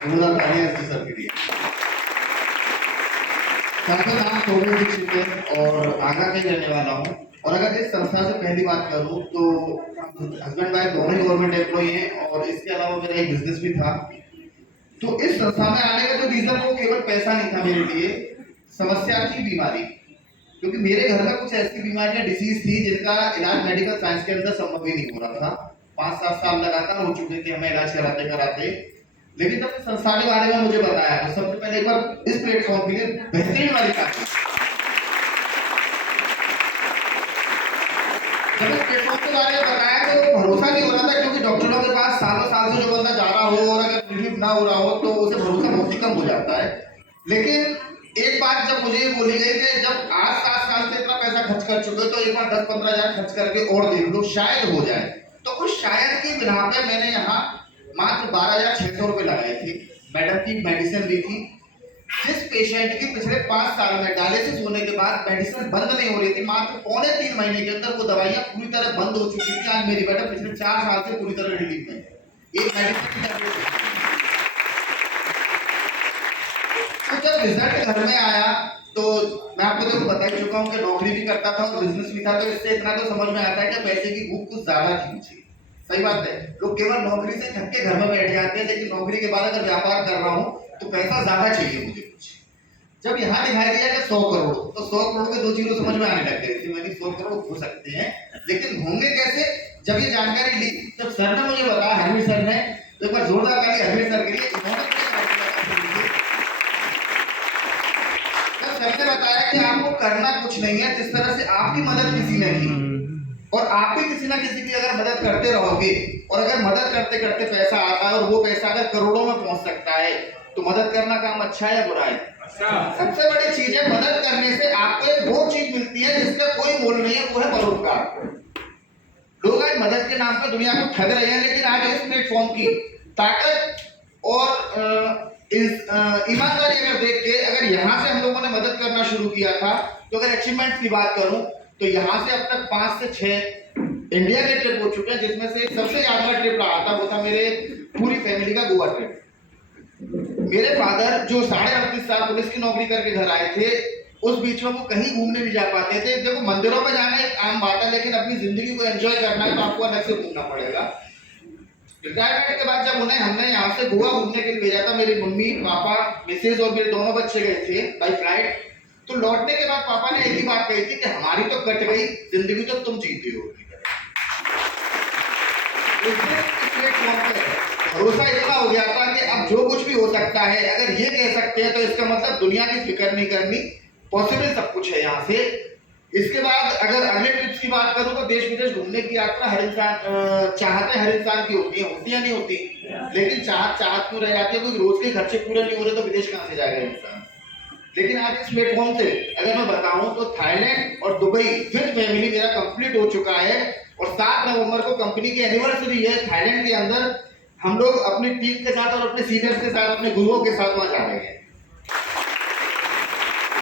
Sir के लिए सबका नाम सौरभ दीक्षित है और आगरा का ही रहने वाला हूँ। और अगर इस संस्था से पहली बात करूँ तो हस्बैंड वाइफ दोनों ही गवर्नमेंट एम्प्लॉई हैं और इसके अलावा मेरा एक बिजनेस भी था। तो इस संस्था में आने का जो रीजन वो केवल पैसा नहीं था मेरे लिए, समस्या थी बीमारी। क्योंकि मेरे घर में कुछ ऐसी बीमारियां डिसीज थी जिनका इलाज मेडिकल साइंस के अंदर संभव ही नहीं हो रहा था। 5-7 साल लगातार हो चुके थे हमें इलाज कराते कराते। लेकिन जब संस्था के बारे में मुझे बताया तो सबसे पहले एक बार इस प्लेटफॉर्म के लिए बेहतरीन वाली बात, जब इस प्लेटफॉर्म के बारे में बताया तो भरोसा नहीं हो रहा था, क्योंकि डॉक्टरों के पास सालों साल से जो बंदा जा रहा हो और अगर रिलीफ ना हो रहा हो तो उसे भरोसा बहुत ही कम हो जाता है। लेकिन एक बात जब मुझे बोली गई कि जब आज 7 साल से इतना पैसा खर्च कर चुके हो तो एक बार 10-15 हजार खर्च करके और देख लो, शायद हो जाए। तो उस शायद की बिना पे मैंने यहाँ मात्र 12,600 रुपए लगाए थे। मैडम की मेडिसिन ली थी। जिस पेशेंट की पिछले 5 साल में डायलिसिस होने के बाद मेडिसिन बंद नहीं हो रही थी, मात्र 3.25 महीने के अंदर वो दवाइयां पूरी तरह बंद हो चुकी थी। आज मेरी मैडम पिछले 4 साल से पूरी तरह रिलीफ में है। एक मेडिसिन तो जब रिजल्ट घर में आया तो मैं आपको देखो बता ही चुका हूँ कि नौकरी भी करता था और बिजनेस भी था, तो इससे इतना तो समझ में आता है कि पैसे की भूख कुछ ज्यादा थी मुझे। सही बात है, लोग केवल नौकरी से थक के घर में बैठ जाते हैं, लेकिन नौकरी के बाद अगर व्यापार कर रहा हूँ तो पैसा ज्यादा चाहिए मुझे कुछ। जब यहाँ दिखाया गया कि 100 करोड़, तो 100 करोड़ के 2 चीजें समझ में आने लग गई थी। मैंने 100 करोड़ हो सकते हैं, लेकिन होंगे कैसे? जब ये जानकारी ली, जब सर ने मुझे बताया, हरवीर सर ने, तो एक बार जोरदार ताली हरवीर सर के लिए। सर ने बताया कि आपको करना कुछ नहीं है, जिस तरह से आपकी मदद किसी ने की और आप भी किसी ना किसी की अगर मदद करते रहोगे, और अगर मदद करते करते पैसा आता है और वो पैसा अगर करोड़ों में पहुंच सकता है, तो मदद करना काम अच्छा है या बुरा है? सबसे बड़ी चीज है, मदद करने से आपको एक वो चीज मिलती है जिसका कोई मोल नहीं है, वो है परोपकार। लोग आज मदद के नाम पर दुनिया को ठग रहे हैं, लेकिन आज इस प्लेटफॉर्म की ताकत और ईमानदारी अगर देख के, अगर यहाँ से हम लोगों ने मदद करना शुरू किया था, तो अगर अचीवमेंट की बात करूं तो यहाँ से अब तक 5 से 6 इंडिया के ट्रिप हो चुके हैं, जिसमें से सबसे यादगार ट्रिप रहा था वो था मेरे पूरी फैमिली का गोवा ट्रिप। मेरे फादर जो 38.5 साल पुलिस की नौकरी करके घर आए थे, उस बीच में वो कहीं घूमने नहीं जा पाते थे। देखो, मंदिरों पे जाना एक आम बात है, लेकिन अपनी जिंदगी को एंजॉय करना है तो आपको अलग से घूमना पड़ेगा। रिटायरमेंट के बाद जब उन्हें हमने यहाँ से गोवा घूमने के लिए भेजा था, मेरी मम्मी, पापा, मिसेज और मेरे दोनों बच्चे गए थे बाई फ्लाइट। तो लौटने के बाद पापा ने एक ही बात कही थी कि हमारी तो कट गई जिंदगी, तो तुम जीते हो। भरोसा इतना हो गया था कि अब जो कुछ भी हो सकता है, अगर ये कह सकते हैं तो इसका मतलब दुनिया की फिक्र नहीं करनी, पॉसिबल सब कुछ है यहाँ से। इसके बाद अगर अगले ट्रिप्स की बात करूं तो देश विदेश घूमने की यात्रा हर इंसान चाहते हर इंसान की होती है नहीं होती, लेकिन चाहत क्यों रह जाती है? क्योंकि रोज के खर्चे पूरे नहीं हो रहे तो विदेश कहां से जाएगा इंसान। लेकिन आज इस प्लेटफॉर्म से अगर मैं बताऊं तो थाईलैंड और दुबई विद फैमिली मेरा कंप्लीट हो चुका है, और 7 नवंबर को कंपनी की एनिवर्सरी है थाईलैंड के अंदर। हम लोग अपनी टीम के साथ और अपने सीनियर्स के साथ, अपने गुरुओं के साथ वहां जा रहे हैं।